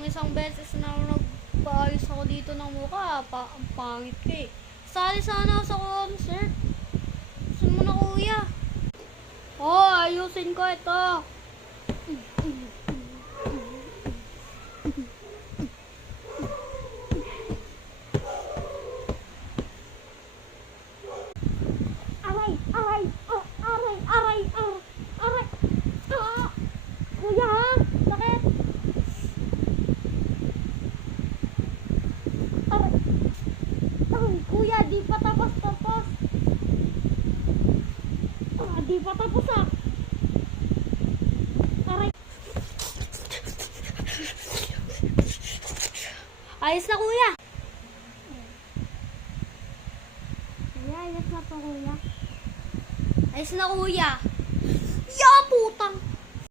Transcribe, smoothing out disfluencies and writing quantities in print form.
Nung isang beses na nagpaayos ako dito ng mukha, ang pangit ko eh. Sali sana ako sa concert. Saan mo na kuya? Oh, ayusin ko ito. Aray, aray, oh, aray, aray, aray, aray. Ah, kuya ha? Sakit. Aray. Ay, kuya, di pa tapos. Di pa tapos ah. Aray. Ayos na kuya. Kuya, ayos na po kuya. Ayos na kuya. Ya putang.